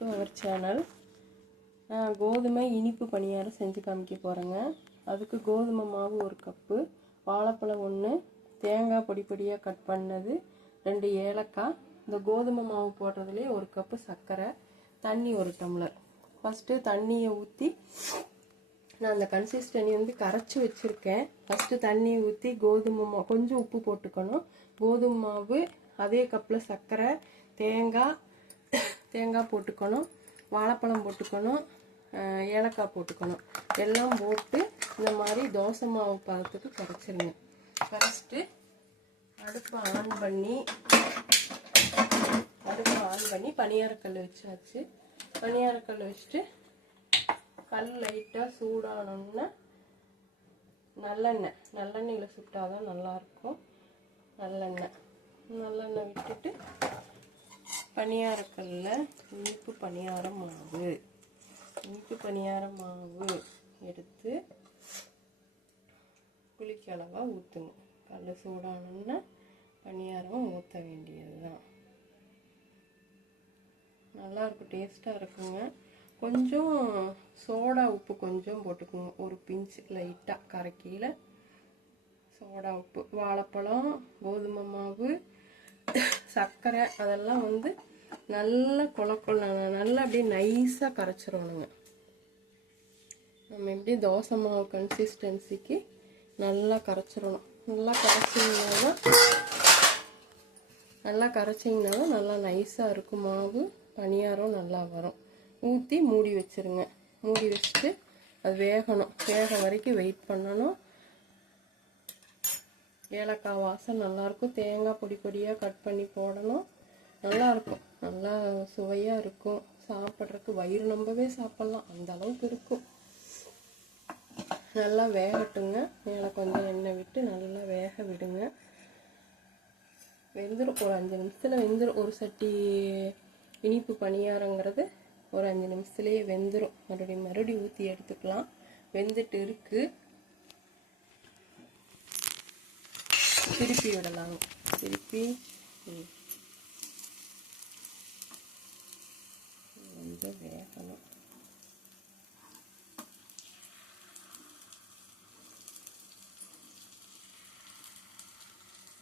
To our channel நான் கோதுமை இனிப்பு பணியாரம் செஞ்சு காமிக்க போகிறேங்க அதுக்கு கோதுமை மாவு ஒரு கப்பு வாழைப்பழம் ஒன்று தேங்காய் பொடி பொடியாக கட் பண்ணது ரெண்டு ஏலக்காய். இந்த கோதுமை மாவு போடுறதுலேயே ஒரு கப்பு சர்க்கரை தண்ணி ஒரு டம்ளர். ஃபஸ்ட்டு தண்ணியை ஊற்றி நான் அந்த கன்சிஸ்டன்சி வந்து கரைச்சி வச்சுருக்கேன். ஃபஸ்ட்டு தண்ணி ஊற்றி கோதுமை மாவு கொஞ்சம் உப்பு போட்டுக்கணும். கோதுமை மாவு அதே கப்பில் சர்க்கரை தேங்காய் தேங்காய் போட்டுக்கணும் வாழைப்பழம் போட்டுக்கணும் ஏலக்காய் போட்டுக்கணும். எல்லாம் போட்டு இந்த மாதிரி தோசை மாவு பதத்துக்கு கரைச்சிருங்க. கரைச்சிட்டு அடுப்பை ஆன் பண்ணி அடுப்பை ஆன் பண்ணி பனியாரக்கல் வச்சாச்சு. பனியாரக்கல் வச்சுட்டு கல் லைட்டாக சூடானோன்னா நல்லெண்ணெய் நல்லெண்ணெயில் சுட்டாதான் நல்லாயிருக்கும். நல்லெண்ணெய் நல்லெண்ணெய் விட்டுட்டு பணியாரக்கல்ல இனிப்பு பணியார மாவு இனிப்பு பணியார மாவு எடுத்து புளிக்களவா ஊற்றுங்க கல் சூடானோன்னா பணியாரம் ஊற்ற வேண்டியது தான் நல்லாயிருக்கும் டேஸ்ட்டாக இருக்குங்க. கொஞ்சம் சோடா உப்பு கொஞ்சம் போட்டுக்குங்க. ஒரு பிஞ்ச் லைட்டாக கரைக்கியில் சோடா உப்பு. வாழைப்பழம் கோதுமை மாவு சர்க்கரை அதெல்லாம் வந்து நல்லா குழக்கொள்ள நல்லா அப்படியே நைஸாக கரைச்சிடணுங்க நம்ம எப்படி தோசை மாவு கன்சிஸ்டன்சிக்கு நல்லா கரைச்சிடணும் நல்லா கரைச்சிங்கன்னா தான் நல்லா கரைச்சிங்கன்னா தான் நல்லா நைஸாக இருக்கும். மாவு பணியாரம் நல்லா வரும். ஊற்றி மூடி வச்சிருங்க. மூடி வச்சுட்டு அது வேகணும். வேக வரைக்கும் வெயிட் பண்ணணும். ஏலக்காய் வாசம் நல்லாயிருக்கும் தேங்காய் பொடி பொடியாக கட் பண்ணி போடணும். நல்லாயிருக்கும் நல்லா சுவையாக இருக்கும். சாப்பிட்றதுக்கு வயிறு நம்பவே சாப்பிட்லாம். அந்த அளவுக்கு இருக்கும். நல்லா வேகட்டுங்க. மேலே கொஞ்சம் எண்ணெய் விட்டு நல்லா வேக விடுங்க. வெந்துடும் ஒரு அஞ்சு நிமிஷத்தில் வெந்துடும் ஒரு சட்டி இனிப்பு பணியாரங்கிறது ஒரு அஞ்சு நிமிஷத்துலேயே வெந்துடும் மறுபடியும் மறுபடியும் ஊற்றி எடுத்துக்கலாம். வெந்துட்டு இருக்குது திருப்பி விடலாம். திருப்பி வந்து வேகணும்.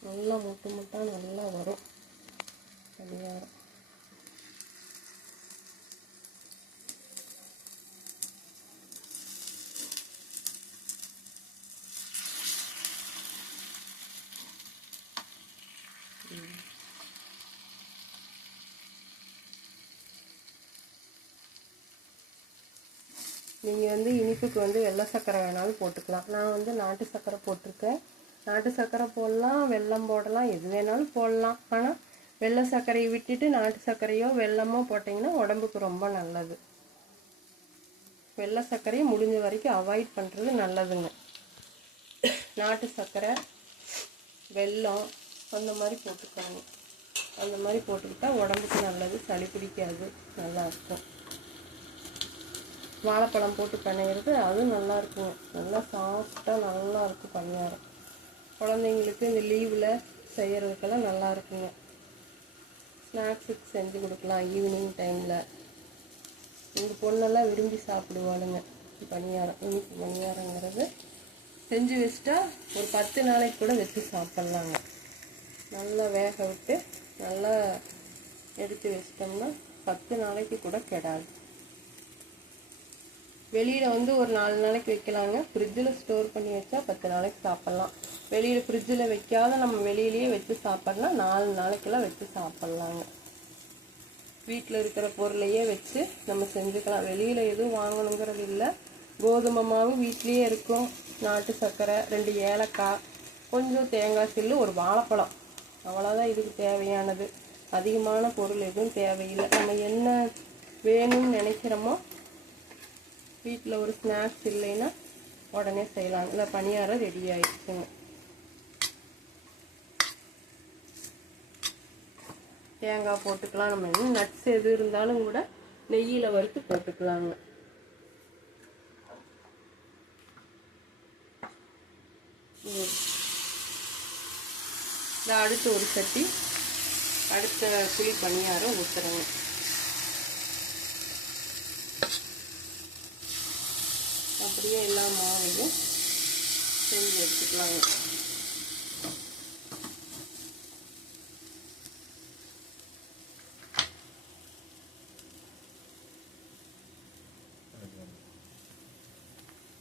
நல்லா முட்டு முட்டாக நல்லா வரும். பணியாரம் நீங்கள் வந்து இனிப்புக்கு வந்து வெள்ளை சர்க்கரை வேணாலும் போட்டுக்கலாம். நான் வந்து நாட்டு சர்க்கரை போட்டிருக்கேன். நாட்டு சர்க்கரை போடலாம் வெல்லம் போடலாம் எது வேணாலும் போடலாம். ஆனால் வெள்ளை சர்க்கரையை விட்டுட்டு நாட்டு சர்க்கரையோ வெள்ளமோ போட்டிங்கன்னா உடம்புக்கு ரொம்ப நல்லது. வெள்ளை சர்க்கரையை முடிஞ்ச வரைக்கும் அவாய்ட் பண்ணுறது நல்லதுங்க. நாட்டு சர்க்கரை வெல்லம் அந்த மாதிரி போட்டுக்கோங்க. அந்த மாதிரி போட்டுக்கிட்டா உடம்புக்கு நல்லது சளி பிடிக்காது நல்லா இருக்கும். வாழைப்பழம் போட்டு பிணையிறது அதுவும் நல்லா இருக்குங்க நல்லா சாஃப்டாக நல்லா இருக்கும் பணியாரம். குழந்தைங்களுக்கு இந்த லீவில் செய்கிறதுக்கெல்லாம் நல்லா இருக்குங்க ஸ்நாக்ஸுக்கு செஞ்சு கொடுக்கலாம் ஈவினிங் டைமில் எங்கள் பொண்ணெல்லாம் விரும்பி சாப்பிடுவாளுங்க. பணியாரம் இனிப்பு பணியாரங்கிறது. செஞ்சு வச்சுட்டா ஒரு பத்து நாளைக்கு கூட வச்சு சாப்பிட்லாங்க. நல்லா வேக விட்டு நல்லா எடுத்து வச்சிட்டோம்னா பத்து நாளைக்கு கூட கெடாது. வெளியில் வந்து ஒரு நாலு நாளைக்கு வைக்கலாங்க. ஃப்ரிட்ஜில் ஸ்டோர் பண்ணி வச்சா பத்து நாளைக்கு சாப்பிட்லாம். வெளியில் ஃப்ரிட்ஜில் வைக்காத நம்ம வெளியிலேயே வச்சு சாப்பிட்லாம். நாலு நாளைக்கெல்லாம் வச்சு சாப்பிட்லாங்க. வீட்டில் இருக்கிற பொருளையே வச்சு நம்ம செஞ்சுக்கலாம். வெளியில் எதுவும் வாங்கணுங்கிறது இல்லை. கோதுமை மாவு வீட்லேயே இருக்கும். நாட்டு சர்க்கரை ரெண்டு ஏலக்காய் கொஞ்சம் தேங்காய் சில்லு ஒரு வாழைப்பழம். அவ்வளோதான் இதுக்கு தேவையானது. அதிகமான பொருள் எதுவும் தேவையில்லை. நம்ம என்ன வேணும்னு நினைக்கிறோமோ வீட்டில் ஒரு ஸ்நாக்ஸ் இல்லைன்னா உடனே செய்யலாம். இல்லை பணியாரம் ரெடி ஆயிடுச்சுங்க தேங்காய் போட்டுக்கலாம். நம்ம என்ன நட்ஸ் எது இருந்தாலும் கூட நெய்யில் வறுத்து போட்டுக்கலாங்க. ம். இந்த அடுத்து ஒரு சட்டி அடுத்த குழி பணியாரம் ஊற்றுறேங்க அப்படியே எல்லா மாவையும் செஞ்சு எடுத்துக்கலாங்க.